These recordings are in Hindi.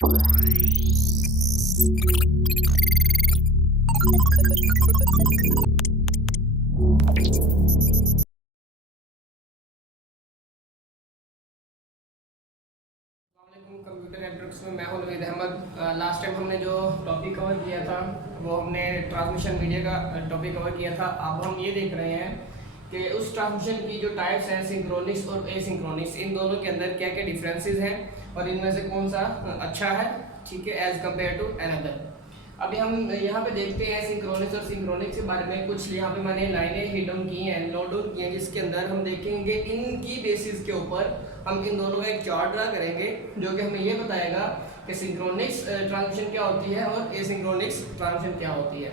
कंप्यूटर नेटवर्क्स में मैं हूं नवीद अहमद। लास्ट टाइम हमने जो टॉपिक कवर किया था वो हमने ट्रांसमिशन मीडिया का टॉपिक कवर किया था। अब हम ये देख रहे हैं कि उस ट्रांसमिशन की जो टाइप्स हैं सिंक्रोनिक्स और एसिंक्रोनिक्स, इन दोनों के अंदर क्या क्या डिफरेंसेस हैं और इनमें से कौन सा अच्छा है, ठीक है, एज कम्पेयर टू अनदर। अभी हम यहाँ पे देखते हैं सिंक्रोनिक्स और सिंक्रोनिक्स के बारे में कुछ यहाँ पे मैंने लाइनें हिट डाउन की हैं, नोट डाउन की हैं, जिसके अंदर हम देखेंगे इनकी बेसिस के ऊपर हम इन दोनों का एक चार्ट ड्रा करेंगे जो कि हमें ये बताएगा कि सिंक्रोनिक्स ट्रांजिशन क्या होती है और एसिंक्रोनिक्स ट्रांजिशन क्या होती है।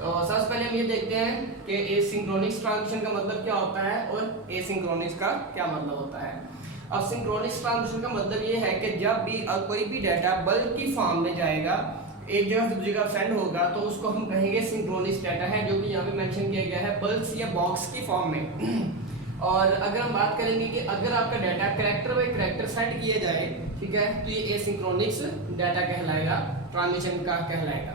तो सबसे पहले हम ये देखते हैं कि एसिंक्रोनिक्स ट्रांजिशन का मतलब क्या होता है और एसिंक्रोनिक्स का क्या मतलब होता है। अब सिंक्रोनिक्स ट्रांजिशन का मतलब ये है कि जब भी कोई भी डाटा बल्क की फॉर्म में जाएगा, एक जगह से दूसरी जगह सेंड होगा, तो उसको हम कहेंगे सिंक्रोनिक्स डाटा है, जो कि यहाँ पे मेंशन किया गया है बल्क्स या बॉक्स की फॉर्म में। और अगर हम बात करेंगे कि अगर आपका data character by character send किया जाए, ठीक है, तो ये एसिंक्रोनिक्स डाटा कहलाएगा, ट्रांजिशन का कहलाएगा।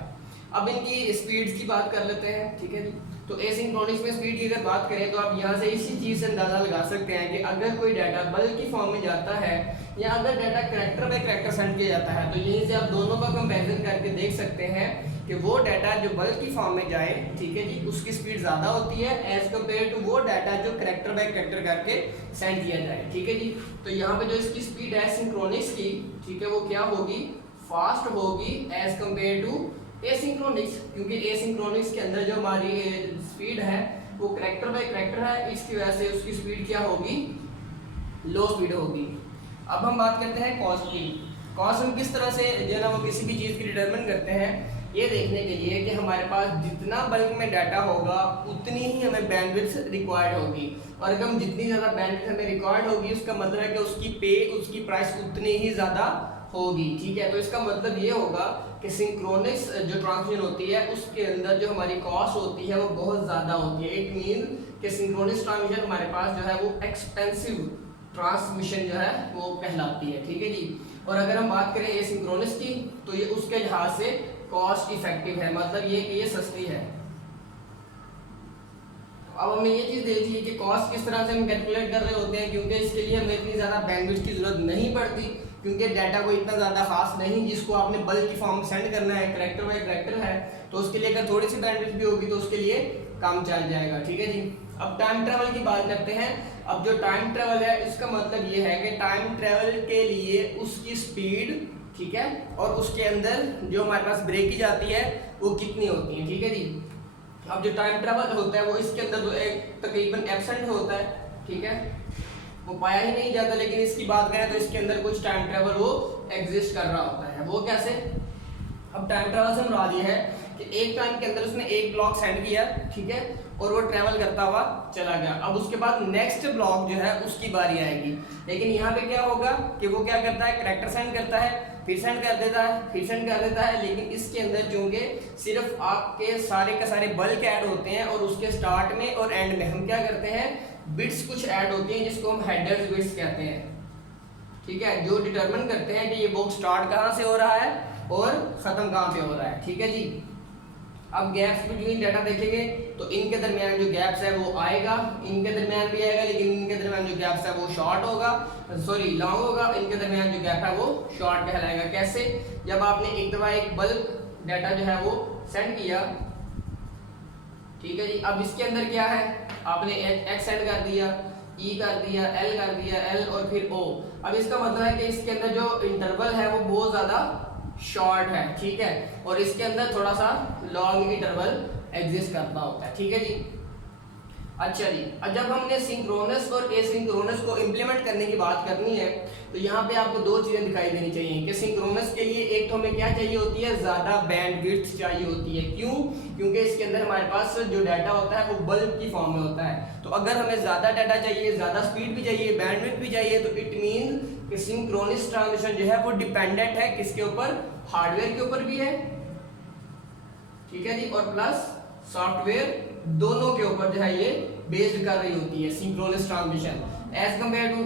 अब इनकी स्पीड्स की बात कर लेते हैं, ठीक है जी। तो एसिंक्रोनिक्स में स्पीड की अगर बात करें तो आप यहाँ से इसी चीज़ से अंदाजा लगा सकते हैं कि अगर कोई डाटा बल्क की फॉर्म में जाता है या अगर data character by character send किया जाता है, तो यहीं से आप दोनों का कंपैरिजन करके देख सकते हैं कि वो डाटा जो बल्क की फॉर्म में जाए, ठीक है जी, उसकी स्पीड ज़्यादा होती है एज कम्पेयर टू वो डाटा जो करैक्टर बाय करैक्टर करके सेंड किया जाए, ठीक है जी। तो यहाँ पे जो इसकी स्पीड है सिंक्रोनिक्स की, ठीक है, वो क्या होगी, फास्ट होगी एज कम्पेयर टू एसिंक्रोनिक्स, क्योंकि एसिंक्रोनिक्स के अंदर जो हमारी स्पीड है वो करैक्टर बाय करैक्टर है, इसकी वजह से उसकी स्पीड क्या होगी, लो स्पीड होगी। अब हम बात करते हैं कॉस्ट की। कॉस्ट हम किस तरह से जो है वो किसी भी चीज़ की डिटरमिन करते हैं, ये देखने के लिए कि हमारे पास जितना बल्क में डाटा होगा उतनी ही हमें बैंडविड्थ रिक्वायर्ड होगी, और अगर हम जितनी ज़्यादा बैंडविड्थ हमें रिक्वायर्ड होगी उसका मतलब है कि उसकी प्राइस उतनी ही ज़्यादा होगी, ठीक है। तो इसका मतलब ये होगा कि सिंक्रोनिक्स जो ट्रांसमिशन होती है उसके अंदर जो हमारी कॉस्ट होती है वो बहुत ज़्यादा होती है। इट मीन कि सिंक्रोनिक्स ट्रांसमिशन हमारे पास जो है वो एक्सपेंसिव ट्रांसमिशन जो है वो कहलाती है, ठीक है जी। और अगर हम बात करें एसिंक्रोनस की, तो ये उसके लिहाज से कॉस्ट इफेक्टिव है, मतलब ये कि ये सस्ती है। अब हमें ये चीज़ देखनी है कि कॉस्ट किस तरह से हम कैलकुलेट कर रहे होते हैं, क्योंकि इसके लिए हमें इतनी ज़्यादा बैंडविड्थ की जरूरत नहीं पड़ती, क्योंकि डाटा को इतना ज़्यादा खास नहीं जिसको आपने बल्क की फॉर्म में सेंड करना है, करैक्टर बाय करैक्टर है, तो उसके लिए अगर थोड़ी सी बैंडविड्थ भी होगी तो उसके लिए काम चल जाएगा, ठीक है जी। अब टाइम ट्रेवल की बात करते हैं। अब जो टाइम ट्रेवल है इसका मतलब ये है कि टाइम ट्रेवल के लिए उसकी स्पीड, ठीक है, और उसके अंदर जो हमारे पास ब्रेक की जाती है वो कितनी होती है, ठीक है जी। अब जो टाइम ट्रेवल होता है वो इसके अंदर जो एक तकरीबन एब्सेंट होता है, ठीक है, वो पाया ही नहीं जाता, लेकिन इसकी बात करें तो इसके अंदर कुछ टाइम ट्रेवल वो एग्जिस्ट कर रहा होता है। वो कैसे? अब टाइम ट्रेवल से मुराद ये है कि एक टाइम के अंदर उसने एक ब्लॉक सेंड किया, ठीक है, और वो ट्रेवल करता हुआ चला गया। अब उसके बाद नेक्स्ट ब्लॉक जो है उसकी बारी आएगी, लेकिन यहाँ पे क्या होगा कि वो क्या करता है, करैक्टर सेंड करता है, फिर सेंड कर देता है, फिर सेंड कर देता है, लेकिन इसके अंदर चूंकि सिर्फ आपके सारे के सारे बल्क ऐड होते हैं और उसके स्टार्ट में और एंड में हम क्या करते हैं, बिट्स कुछ ऐड होती हैं जिसको हम हेडर्स बिट्स कहते हैं, ठीक है, जो डिटरमिन करते हैं कि ये बुक स्टार्ट कहाँ से हो रहा है और खत्म कहाँ पे हो रहा है, ठीक है जी। अब गैप्स बिटवीन डाटा देखेंगे तो इनके दरमियान जो गैप्स है वो आएगा, इनके दरमियान भी आएगा, लेकिन इनके दरमियान जो गैप्स है वो शॉर्ट होगा, सॉरी लॉन्ग होगा, इनके दरमियान जो गैप है वो शॉर्ट कहलाएगा। कैसे? जब आपने एक दफा एक बल्क डाटा जो है वो सेंड किया, ठीक है जी, अब इसके अंदर क्या है, आपने एक्स सेंड कर दिया, ई कर दिया, एल कर दिया, एल और फिर ओ। अब इसका मतलब है कि इसके अंदर जो इंटरवल है वो बहुत ज़्यादा शॉर्ट है, ठीक है, और इसके अंदर थोड़ा सा लॉन्ग इंटरवल एग्जिस्ट करता होता है, ठीक है जी। अच्छा जी, अब जब हमने सिंक्रोनस और एसिंक्रोनस को इम्प्लीमेंट करने की बात करनी है तो यहाँ पे आपको दो चीज़ें दिखाई देनी चाहिए कि सिंक्रोनस के लिए एक तो हमें क्या चाहिए होती है, ज़्यादा बैंडविड्थ चाहिए होती है। क्यों? क्योंकि इसके अंदर हमारे पास जो डाटा होता है वो बल्क की फॉर्म में होता है, तो अगर हमें ज़्यादा डाटा चाहिए, ज़्यादा स्पीड भी चाहिए, बैंडविड्थ भी चाहिए, तो इट मीन कि सिंक्रोनस ट्रांजिशन जो है वो डिपेंडेंट है किसके ऊपर, हार्डवेयर के ऊपर भी है, ठीक है जी, और प्लस सॉफ्टवेयर, दोनों के ऊपर जो है ये बेस्ड कर रही होती है synchronous transmission. As compare to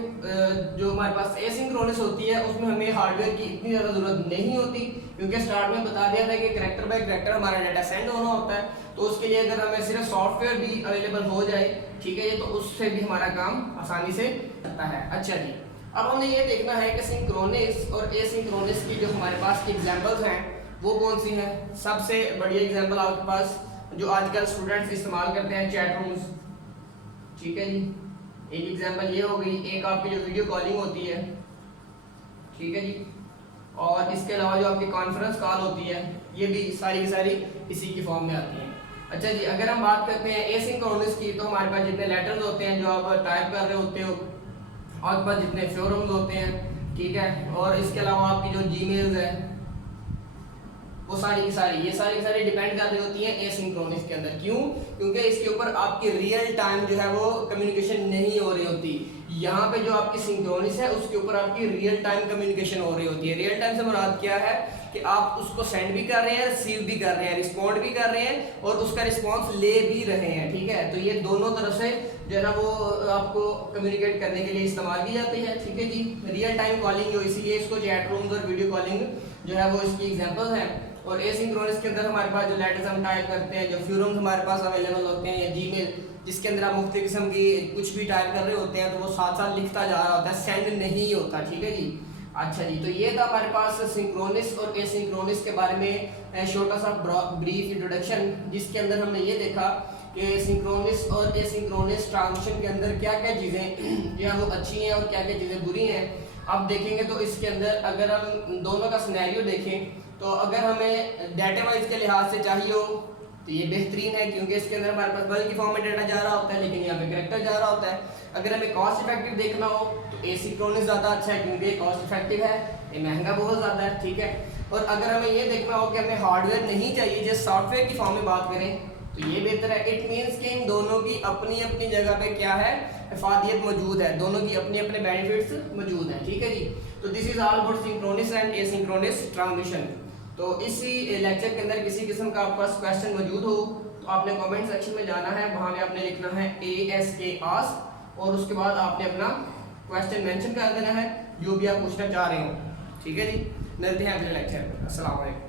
जो हमारे पास एसिंक्रोनस होती है उसमें हमें हार्डवेयर की इतनी ज़्यादा ज़रूरत नहीं होती, क्योंकि स्टार्ट में बता दिया था कि कैरेक्टर बाय कैरेक्टर हमारा डाटा सेंड होना होता है। तो उसके लिए अगर हमें सिर्फ सॉफ्टवेयर भी अवेलेबल हो जाए, ठीक है जी, तो उससे भी हमारा काम आसानी से करता है। अच्छा जी, अब हमें ये देखना है कि सिंक्रोनस और एसिंक्रोनस की जो हमारे पास एग्जाम्पल्स हैं वो कौन सी हैं। सबसे बढ़िया एग्जाम्पल आपके पास जो आजकल स्टूडेंट्स इस्तेमाल करते हैं, चैट रूम्स, ठीक है जी, एक एग्जांपल ये हो गई। एक आपकी जो वीडियो कॉलिंग होती है, ठीक है जी, और इसके अलावा जो आपकी कॉन्फ्रेंस कॉल होती है, ये भी सारी की सारी इसी की फॉर्म में आती हैं। अच्छा जी, अगर हम बात करते हैं एसिंक्रोनस की, तो हमारे पास जितने लेटर्स होते हैं जो आप टाइप कर रहे होते हो, आपके पास जितने फोरम्स होते हैं, ठीक है, और इसके अलावा आपकी जो जीमेल्स है वो सारी की सारी डिपेंड कर रही होती हैं एसिंक्रोनस के अंदर। क्यों? क्योंकि इसके ऊपर आपकी रियल टाइम जो है वो कम्युनिकेशन नहीं हो रही होती। यहाँ पे जो आपकी सिंक्रोनस है उसके ऊपर आपकी रियल टाइम कम्युनिकेशन हो रही होती है। रियल टाइम से मुराद क्या है कि आप उसको सेंड भी कर रहे हैं, रिसीव भी कर रहे हैं, रिस्पॉन्ड भी कर रहे हैं और उसका रिस्पॉन्स ले भी रहे हैं, ठीक है। तो ये दोनों तरफ से जो है ना वो आपको कम्युनिकेट करने के लिए इस्तेमाल की जाती है, ठीक है जी। रियल टाइम कॉलिंग हो, इसीलिए इसको चैट रूम्स और वीडियो कॉलिंग जो है वो इसकी एग्जाम्पल है। और एसिंक्रोनस के अंदर हमारे पास जो लेटर्स हम टाइप करते हैं, जो फ्यूरम्स हमारे पास अवेलेबल होते हैं, या जीमेल जिसके अंदर आप मुख्तलिफ किस्म की कुछ भी टाइप कर रहे होते हैं, तो वो साथ साथ लिखता जा रहा होता है, सेंड नहीं होता, ठीक है जी। अच्छा जी, तो ये था हमारे पास सिंक्रोनस और एसिंक्रोनस के बारे में छोटा सा ब्रीफ इंट्रोडक्शन, जिसके अंदर हमने ये देखा कि सिंक्रोनस और एसिंक्रोनस ट्रांजिशन के अंदर क्या क्या चीज़ें जो है वो अच्छी हैं और क्या क्या चीज़ें बुरी हैं। अब देखेंगे तो इसके अंदर अगर हम दोनों का सिनेरियो देखें, तो अगर हमें डाटा वाइज के लिहाज से चाहिए हो तो ये बेहतरीन है, क्योंकि इसके अंदर हमारे पास बल्क फॉर्म में डाटा जा रहा होता है, लेकिन यहाँ पे कैरेक्टर जा रहा होता है। अगर हमें कॉस्ट इफेक्टिव देखना हो तो एसिंक्रोनस ज़्यादा अच्छा है, क्योंकि ये कॉस्ट इफेक्टिव है, ये महंगा बहुत ज़्यादा है, ठीक है। और अगर हमें ये देखना हो कि हमें हार्डवेयर नहीं चाहिए, जैसे सॉफ्टवेयर की फॉर्म में बात करें, तो ये बेहतर है। इट मीन्स कि इन दोनों की अपनी अपनी जगह पे क्या है, इफादियत मौजूद है, दोनों की अपने अपने बेनिफिट्स मौजूद हैं, ठीक है जी। तो this is all about synchronous and asynchronous transition. तो इसी लेक्चर के अंदर किसी किस्म का आपके पास क्वेश्चन मौजूद हो तो आपने कमेंट सेक्शन में जाना है, वहाँ पे आपने लिखना है ASK आस्क, और उसके बाद आपने अपना क्वेश्चन मेंशन कर देना है जो भी आप पूछना चाह रहे हो, ठीक है जी। मिलते हैं अगले लेक्चर में। अस्सलाम वालेकुम।